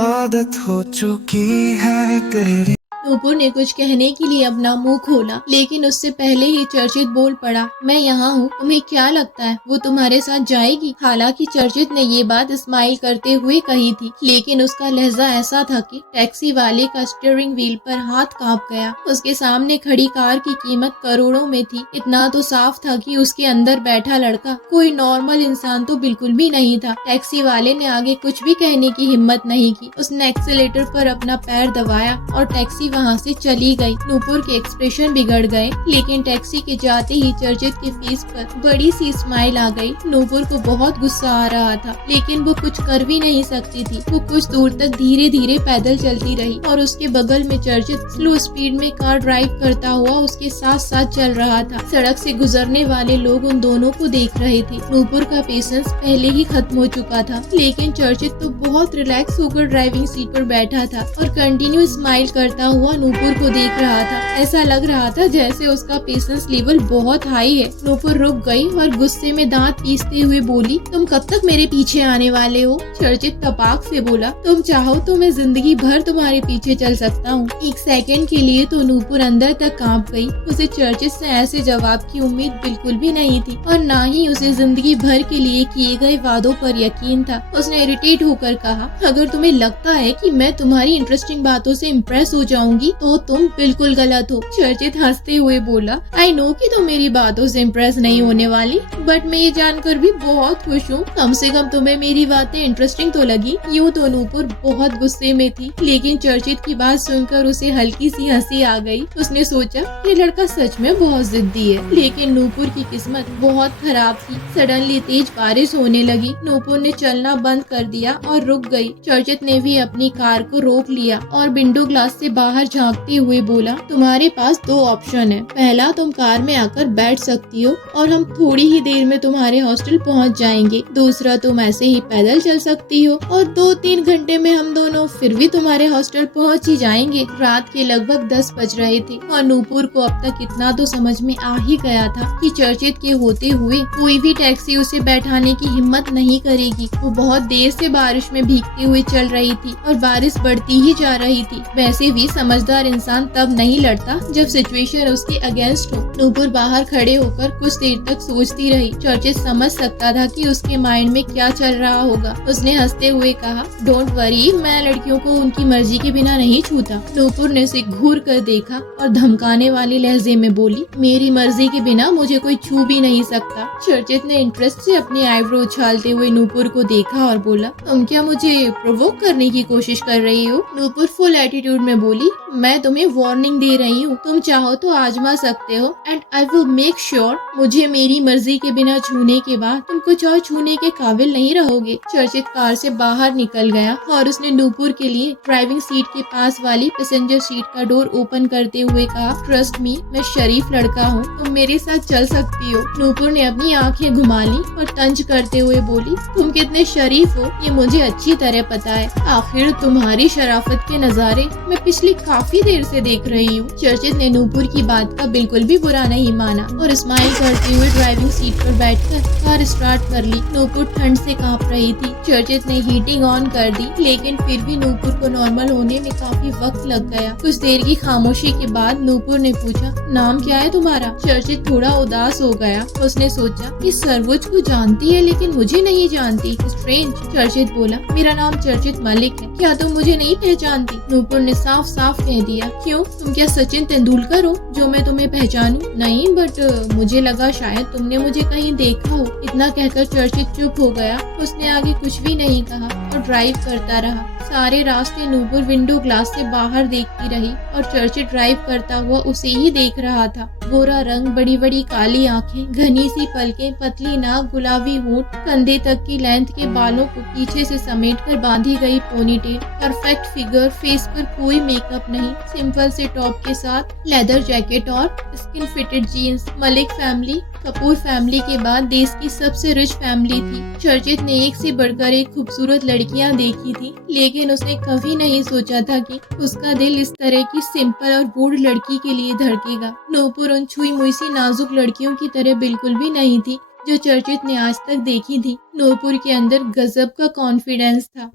आदत हो चुकी है तेरी। नूपुर ने कुछ कहने के लिए अपना मुंह खोला, लेकिन उससे पहले ही चर्चित बोल पड़ा, मैं यहाँ हूँ, तुम्हें क्या लगता है वो तुम्हारे साथ जाएगी? हालांकि चर्चित ने ये बात स्माइल करते हुए कही थी, लेकिन उसका लहजा ऐसा था कि टैक्सी वाले का स्टीयरिंग व्हील पर हाथ कांप गया। उसके सामने खड़ी कार की कीमत करोड़ों में थी। इतना तो साफ था कि उसके अंदर बैठा लड़का कोई नॉर्मल इंसान तो बिल्कुल भी नहीं था। टैक्सी वाले ने आगे कुछ भी कहने की हिम्मत नहीं की। उसने एक्सीलेटर पर अपना पैर दबाया और टैक्सी वहाँ से चली गई। नूपुर के एक्सप्रेशन बिगड़ गए, लेकिन टैक्सी के जाते ही चर्चित के फेस पर बड़ी सी स्माइल आ गई। नूपुर को बहुत गुस्सा आ रहा था, लेकिन वो कुछ कर भी नहीं सकती थी। वो कुछ दूर तक धीरे धीरे पैदल चलती रही और उसके बगल में चर्चित स्लो स्पीड में कार ड्राइव करता हुआ उसके साथ साथ चल रहा था। सड़क से गुजरने वाले लोग उन दोनों को देख रहे थे। नूपुर का पेशेंस पहले ही खत्म हो चुका था, लेकिन चर्चित तो बहुत रिलैक्स होकर ड्राइविंग सीट पर बैठा था और कंटिन्यू स्माइल करता हुआ नूपुर को देख रहा था। ऐसा लग रहा था जैसे उसका पेशेंस लेवल बहुत हाई है। नूपुर रुक गई और गुस्से में दांत पीसते हुए बोली, तुम कब तक मेरे पीछे आने वाले हो? चर्चित तपाक से बोला, तुम चाहो तो मैं जिंदगी भर तुम्हारे पीछे चल सकता हूँ। एक सेकंड के लिए तो नूपुर अंदर तक कांप गई। उसे चर्चित से ऐसे जवाब की उम्मीद बिल्कुल भी नहीं थी और न ही उसे जिंदगी भर के लिए किए गए वादों पर यकीन था। उसने इरिटेट होकर कहा, अगर तुम्हें लगता है कि मैं तुम्हारी इंटरेस्टिंग बातों से इम्प्रेस हो जाऊंगी तो तुम बिल्कुल गलत हो। चर्चित हंसते हुए बोला, आई नो कि तुम मेरी बातों से इम्प्रेस नहीं होने वाली, बट मैं ये जानकर भी बहुत खुश हूँ। कम से कम तुम्हें मेरी बातें इंटरेस्टिंग तो लगी। यूँ तो नूपुर बहुत गुस्से में थी, लेकिन चर्चित की बात सुनकर उसे हल्की सी हंसी आ गई। उसने सोचा ये लड़का सच में बहुत जिद्दी है। लेकिन नूपुर की किस्मत बहुत खराब थी। सडनली तेज बारिश होने लगी। नूपुर ने चलना बंद कर दिया और रुक गई। चर्चित ने भी अपनी कार को रोक लिया और विंडो ग्लास से बाहर झांकते हुए बोला, तुम्हारे पास दो ऑप्शन है। पहला, तुम कार में आकर बैठ सकती हो और हम थोड़ी ही देर में तुम्हारे हॉस्टल पहुंच जाएंगे। दूसरा, तुम ऐसे ही पैदल चल सकती हो और 2-3 घंटे में हम दोनों फिर भी तुम्हारे हॉस्टल पहुंच ही जाएंगे। रात के लगभग 10 बज रहे थे और नूपुर को अब तक इतना तो समझ में आ ही गया था कि चर्चित के होते हुए कोई भी टैक्सी उसे बैठाने की हिम्मत नहीं करेगी। वो बहुत देर से बारिश में भीगते हुए चल रही थी और बारिश बढ़ती ही जा रही थी। वैसे भी समझदार इंसान तब नहीं लड़ता जब सिचुएशन उसके अगेंस्ट हो। नूपुर बाहर खड़े होकर कुछ देर तक सोचती रही। चर्चित समझ सकता था कि उसके माइंड में क्या चल रहा होगा। उसने हंसते हुए कहा, डोंट वरी, मैं लड़कियों को उनकी मर्जी के बिना नहीं छूता। नूपुर ने उसे घूर कर देखा और धमकाने वाले लहजे में बोली, मेरी मर्जी के बिना मुझे कोई छू भी नहीं सकता। चर्चित ने इंटरेस्ट से अपनी आईब्रो उछालते हुए नूपुर को देखा और बोला, तुम क्या मुझे प्रोवोक करने की कोशिश कर रही हो? नूपुर फुल एटीट्यूड में बोली, मैं तुम्हें वार्निंग दे रही हूँ। तुम चाहो तो आजमा सकते हो and I will make sure मुझे मेरी मर्जी के बिना छूने के बाद तुम कुछ और छूने के काबिल नहीं रहोगे। चर्चित कार से बाहर निकल गया और उसने नूपुर के लिए ड्राइविंग सीट के पास वाली पैसेंजर सीट का डोर ओपन करते हुए कहा, ट्रस्ट मी, मैं शरीफ लड़का हूँ, तुम मेरे साथ चल सकती हो। नूपुर ने अपनी आंखें घुमा ली और तंज करते हुए बोली, तुम कितने शरीफ हो ये मुझे अच्छी तरह पता है। आखिर तुम्हारी शराफत के नजारे मैं पिछली काफी देर से देख रही हूँ। चर्चित ने नूपुर की बात का बिल्कुल भी बुरा नहीं माना और स्माइल करते हुए ड्राइविंग सीट पर बैठकर कार स्टार्ट कर ली। नूपुर ठंड से कांप रही थी। चर्चित ने हीटिंग ऑन कर दी, लेकिन फिर भी नूपुर को नॉर्मल होने में काफी वक्त लग गया। कुछ देर की खामोशी के बाद नूपुर ने पूछा, नाम क्या है तुम्हारा? चर्चित थोड़ा उदास हो गया। उसने सोचा कि सर्वोच्च को जानती है लेकिन मुझे नहीं जानती, स्ट्रेंज। चर्चित बोला, मेरा नाम चर्चित मलिक है, क्या तुम मुझे नहीं पहचानती? नूपुर ने साफ साफ कह दिया, क्यों, तुम क्या सचिन तेंदुलकर हो जो मैं तुम्हें पहचानूं? नहीं, बट मुझे लगा शायद तुमने मुझे कहीं देखा हो। इतना कहकर चर्चित चुप हो गया। उसने आगे कुछ भी नहीं कहा और ड्राइव करता रहा। सारे रास्ते नूपुर विंडो ग्लास से बाहर देखती रही और चर्चित ड्राइव करता हुआ उसे ही देख रहा था। गोरा रंग, बड़ी बड़ी काली आंखें, घनी सी पलकें, पतली नाक, गुलाबी होंठ, कंधे तक की लेंथ के बालों को पीछे से समेटकर बांधी गई पोनीटेल, परफेक्ट फिगर, फेस पर कोई मेकअप नहीं, सिंपल से टॉप के साथ लेदर जैकेट और skin fitted jeans. Malik family Kapoor family के बाद देश की सबसे रिच फैमिली थी। चर्चित ने एक से बढ़कर एक खूबसूरत लड़कियां देखी थी, लेकिन उसने कभी नहीं सोचा था कि उसका दिल इस तरह की सिंपल और बूढ़ लड़की के लिए धड़केगा। नूपुर उन छुई मुई सी नाजुक लड़कियों की तरह बिल्कुल भी नहीं थी जो चर्चित ने आज तक देखी थी। नूपुर के अंदर गजब का कॉन्फिडेंस था।